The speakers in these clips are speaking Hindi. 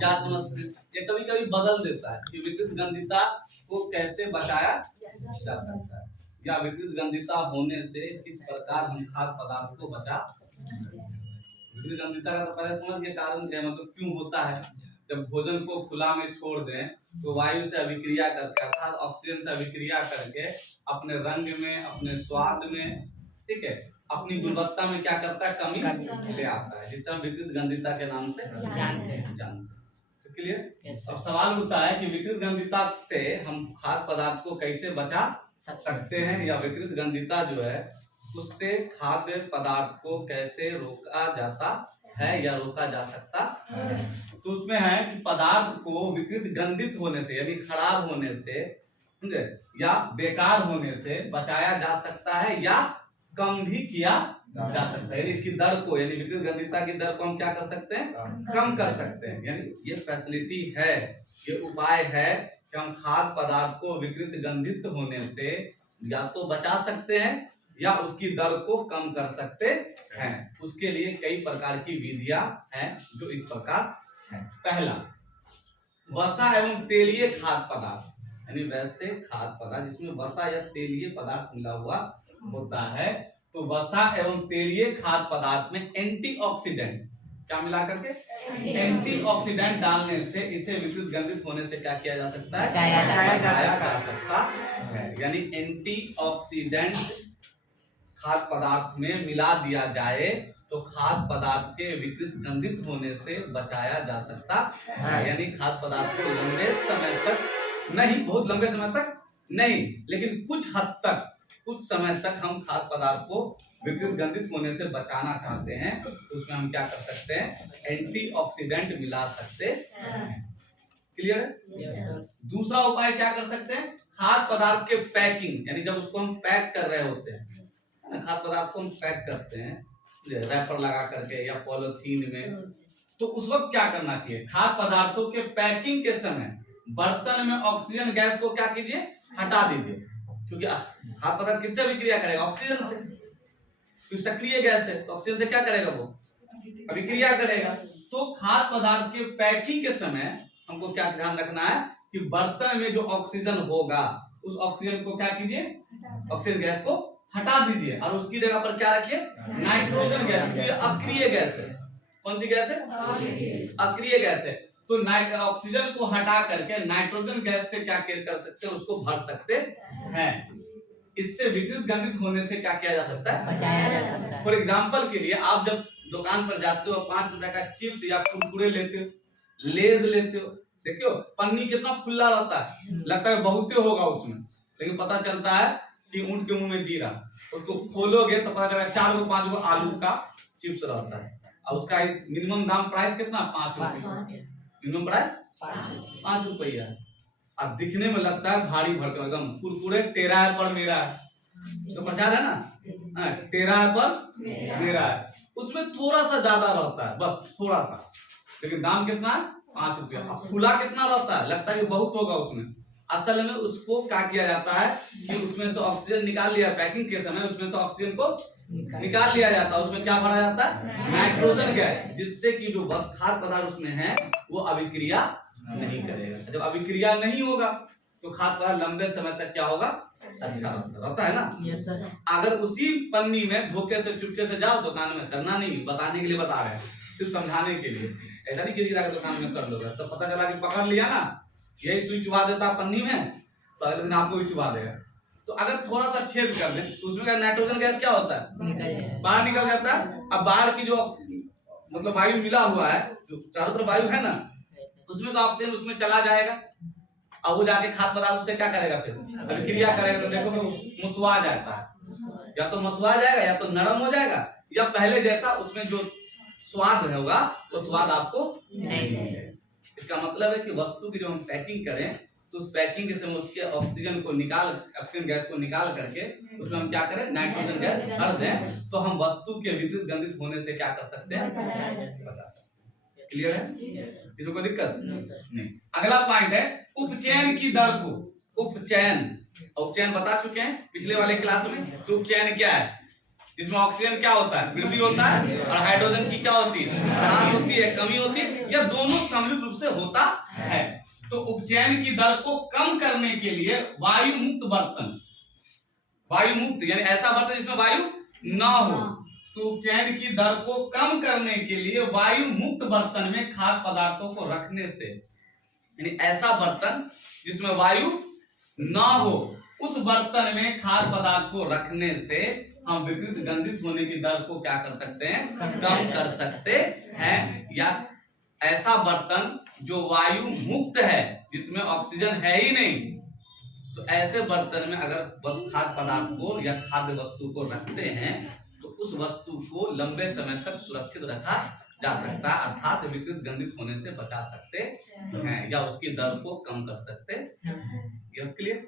क्या समझते हैं? ये कभी कभी बदल देता है कि विकृत गंधिता को कैसे बचाया जा सकता है, या विकृत गंधिता होने से किस प्रकार हम खाद्य पदार्थ को बचा। विकृत गंधिता का तो पहले समझ के कारण क्या, मतलब क्यों होता है। जब भोजन को खुला में छोड़ दें तो वायु से अभिक्रिया करके अर्थात ऑक्सीजन से अभिक्रिया करके अपने रंग में, अपने स्वाद में, ठीक है, अपनी गुणवत्ता में क्या करता है, कमी ले आता है, जिसे हम विकृत गंधिता के नाम से जानते हैं। तो क्लियर। अब सवाल उठता है कि विकृत गंधिता से हम खाद्य पदार्थ को कैसे बचा सकते हैं, या विकृत गंधिता जो है उससे खाद्य पदार्थ को कैसे रोका जाता है या रोका जा सकता है। तो उसमें है कि पदार्थ को विकृत गंधित होने से यानी खराब होने से, समझे, या बेकार होने से बचाया जा सकता है या कम भी किया जा सकता है। यानी इसकी दर को, यानी विकृत गंधिता की दर को हम क्या कर सकते हैं, कम कर सकते हैं। यानी ये फैसिलिटी है, ये उपाय है कि हम खाद्य पदार्थ को विकृत गंधित होने से या तो बचा सकते हैं या उसकी दर को कम कर सकते हैं। उसके लिए कई प्रकार की विधियां हैं जो इस प्रकार हैं। पहला, वसा एवं तेलीय खाद्य पदार्थ, यानी वैसे खाद्य पदार्थ जिसमें वसा या तेलीय पदार्थ मिला हुआ होता है, तो वसा एवं तेलीय खाद्य पदार्थ में एंटीऑक्सीडेंट क्या मिला करके, एंटीऑक्सीडेंट डालने से इसे विकृत गंधित होने से क्या किया जा सकता है, बचाया जा सकता है। यानी एंटीऑक्सीडेंट खाद्य पदार्थ में मिला दिया जाए तो खाद्य पदार्थ के विकृत गंधित होने से बचाया जा सकता है। यानी खाद्य पदार्थ को लंबे समय तक नहीं, बहुत लंबे समय तक नहीं, लेकिन कुछ हद तक, कुछ समय तक हम खाद्य पदार्थ को विकृत गंधित होने से बचाना चाहते हैं, तो उसमें हम क्या कर सकते हैं, एंटीऑक्सीडेंट मिला सकते हैं। क्लियर है। दूसरा उपाय क्या कर सकते हैं, खाद्य पदार्थ के पैकिंग, यानी जब उसको हम पैक कर रहे होते हैं, खाद्य पदार्थ को हम पैक करते हैं रैपर लगा करके या पॉलिथीन में, तो उस वक्त क्या करना चाहिए, खाद्य पदार्थों के पैकिंग के समय बर्तन में ऑक्सीजन गैस को क्या कीजिए, हटा दीजिए, क्योंकि खाद्य पदार्थ किससे अभिक्रिया करेगा, ऑक्सीजन से, क्योंकि सक्रिय गैस है तो ऑक्सीजन से क्या करेगा, वो अभिक्रिया करेगा। तो खाद्य पदार्थ के पैकिंग के समय हमको क्या ध्यान रखना है कि बर्तन में जो ऑक्सीजन होगा उस ऑक्सीजन को क्या कीजिए, ऑक्सीजन गैस को हटा दीजिए और उसकी जगह पर क्या रखिए, नाइट्रोजन गैस। ये अक्रिय गैस है। कौन सी गैस है, अक्रिय गैस है। तो ऑक्सीजन को हटा करके नाइट्रोजन गैस से क्या कर सकते हैं, उसको भर सकते हैं। इससे विकृत गंधित होने से क्या किया जा सकता है, बचाया जा सकता है। फॉर एग्जाम्पल के लिए आप जब दुकान पर जाते हो 5 रुपए का चिप्स या कुरकुरे लेते हो, लेज लेते हो, देखते हो पन्नी कितना खुला रहता है, लगता है बहुते होगा उसमें, लेकिन पता चलता है कि ऊंट के मुंह में जीरा। उसको खोलोगे तो पता चलेगा 4 गो 5 गो आलू का चिप्स रहता है, और उसका मिनिमम दाम प्राइस कितना, 5 रुपए, मिनिमम प्राइस 5 रुपया। अब दिखने में लगता है भारी भरकम, एकदम कुरकुरे टेरा है पर मेरा है, तो प्रचार है ना, टेरा है पर मेरा है, उसमें थोड़ा सा ज्यादा रहता है, बस थोड़ा सा, लेकिन दाम कितना है, 5 रुपया। अब खुला कितना रहता है, लगता है कि बहुत होगा उसमें, असल में उसको क्या किया जाता है कि उसमें से ऑक्सीजन निकाल लिया, पैकिंग के समय उसमें से ऑक्सीजन को निकाल लिया जाता है, उसमें क्या भरा जाता है, नाइट्रोजन गैस, जिससे कि जो बस खाद्य पदार्थ उसमें है वो अभिक्रिया नहीं करेगा। जब अभिक्रिया नहीं होगा तो खाद्य पदार्थ लंबे समय तक क्या होगा, अच्छा रहता है ना। अगर उसी पन्नी में धोखे से चुपके से जाओ दुकान में, करना नहीं, बताने के लिए बता रहे हैं, सिर्फ समझाने के लिए, ऐसा नहीं किसी दुकान में कर लोगे तो पता चला कि पकड़ लिया ना, यही सुई चुबा देता पन्नी में, तो अगले दिन आपको भी चुबा देगा। तो अगर थोड़ा सा छेद कर दें तो उसमें का नाइट्रोजन गैस क्या होता है, बाहर निकल जाता है। अब बाहर की जो मतलब वायु मिला हुआ है, जो चारों तरफ वायु है ना, उसमें का ऑक्सीजन उसमें चला जाएगा, अब वो जाके खाद्य पदार्थ उससे क्या करेगा, फिर अभिक्रिया करेगा, तो देखो मसुआ जाता है, या तो मसुआ जाएगा या तो नरम हो जाएगा, या पहले जैसा उसमें जो स्वाद होगा वो स्वाद आपको नहीं मिलेगा। इसका मतलब है कि वस्तु की जो हम पैकिंग करें तो उस पैकिंग के समय उसके ऑक्सीजन को निकाल, ऑक्सीजन गैस को निकाल करके उसमें हम क्या करें, नाइट्रोजन गैस भर दें, तो हम वस्तु के विद्युत गंधित होने से क्या कर सकते हैं, बचा सकते हैं। क्लियर है, इसमें कोई दिक्कत नहीं। अगला पॉइंट है उपचयन की दर को। उपचयन बता चुके हैं पिछले वाले क्लास में। तो उपचयन क्या है, जिसमें ऑक्सीजन क्या होता है, वृद्धि होता है, और हाइड्रोजन की क्या होती है, ह्रास होती है, कमी होती है, या दोनों सम्मिलित रूप से होता है। तो उपचयन की दर को कम करने के लिए वायु मुक्त बर्तन, वायु मुक्त यानी ऐसा बर्तन जिसमें वायु ना हो, तो उपचयन की दर को कम करने के लिए वायु मुक्त बर्तन में खाद्य पदार्थों को रखने से, यानी ऐसा बर्तन जिसमें वायु ना हो, उस बर्तन में खाद्य पदार्थ को रखने से हम विकृत गंधित होने की दर को क्या कर सकते हैं, कम कर सकते हैं। या ऐसा बर्तन जो वायु मुक्त है, जिसमें ऑक्सीजन है ही नहीं, तो ऐसे बर्तन में अगर बस खाद्य पदार्थ को या खाद्य वस्तु को रखते हैं तो उस वस्तु को लंबे समय तक सुरक्षित रखा जा सकता है, अर्थात विकृत गंधित होने से बचा सकते हैं या उसकी दर को कम कर सकते हैं। यह क्लियर?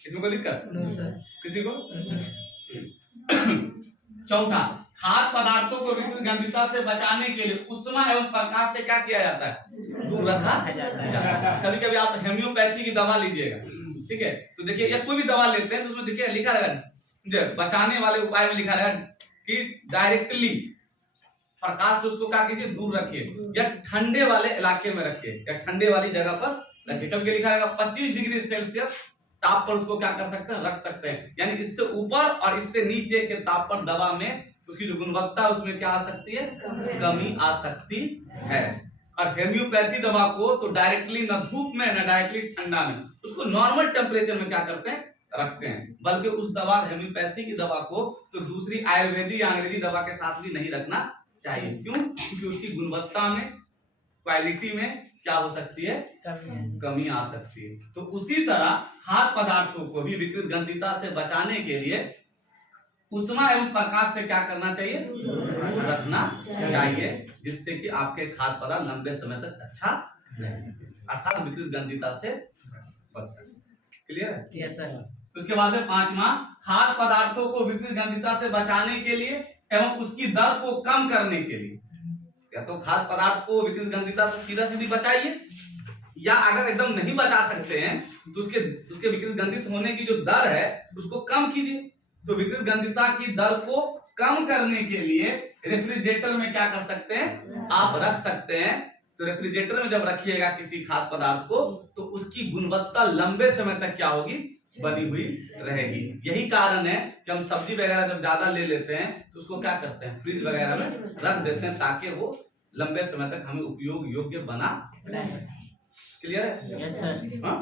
किसी को दिक्कत? किसी को? चौथा, खाद्य पदार्थों को विकृत गंधिता से बचाने के लिए उष्मा एवं प्रकाश से क्या किया जाता है, दूर रखा जाता है। कभी कभी आप होम्योपैथी की दवा लीजिएगा, ठीक है, तो देखिए या कोई भी दवा लेते हैं तो उसमें देखिए लिखा रहेगा, बचाने वाले उपाय में लिखा रहेगा कि डायरेक्टली प्रकाश से उसको क्या कीजिए, दूर रखिए, या ठंडे वाले इलाके में रखिए, या ठंडे वाली जगह पर रखिए। कभी लिखा रहेगा 25 डिग्री सेल्सियस ताप पर उसको क्या कर सकते हैं, रख सकते हैं, यानी इससे ऊपर और इससे नीचे के ताप पर दवा में उसकी जो गुणवत्ता है उसमें क्या आ सकती है, कमी आ सकती है। और होम्योपैथी दवा को तो डायरेक्टली न धूप में न डायरेक्टली ठंडा में, उसको नॉर्मल टेम्परेचर में क्या करते हैं, रखते हैं। बल्कि उस दवा होम्योपैथी की दवा को तो दूसरी आयुर्वेदिक या अंग्रेजी दवा के साथ भी नहीं रखना चाहिए। क्यों? क्योंकि उसकी गुणवत्ता में, क्वालिटी में क्या हो सकती है, कमी आ सकती है। तो उसी तरह खाद्य पदार्थों को भी विकृत गंधिता से बचाने के लिए उष्मा एवं प्रकाश से क्या करना चाहिए, दूर रखना चाहिए, जिससे कि आपके खाद्य पदार्थ लंबे समय तक अच्छा रह सके, अर्थात विकृत गंधिता से बच सके। क्लियर है? Yes sir. उसके बाद है पांचवा, खाद्य पदार्थों को विकृत गंधिता से बचाने के लिए एवं उसकी दर को कम करने के लिए, या तो खाद्य पदार्थ को विकृत गंधिता से सीधा सीधी बचाइए, या अगर एकदम नहीं बचा सकते हैं तो उसके विकृत गंधित होने की जो दर है उसको कम कीजिए। तो विकृत गंधिता की दर को कम करने के लिए रेफ्रिजरेटर में क्या कर सकते हैं, आप रख सकते हैं। तो रेफ्रिजरेटर में जब रखिएगा किसी खाद्य पदार्थ को तो उसकी गुणवत्ता लंबे समय तक क्या होगी, बनी हुई रहेगी। यही कारण है कि हम सब्जी वगैरह जब ज्यादा ले लेते हैं तो उसको क्या करते हैं, फ्रिज वगैरह में रख देते हैं, ताकि वो लंबे समय तक हमें उपयोग योग्य बना रहे। क्लियर है? Yes sir.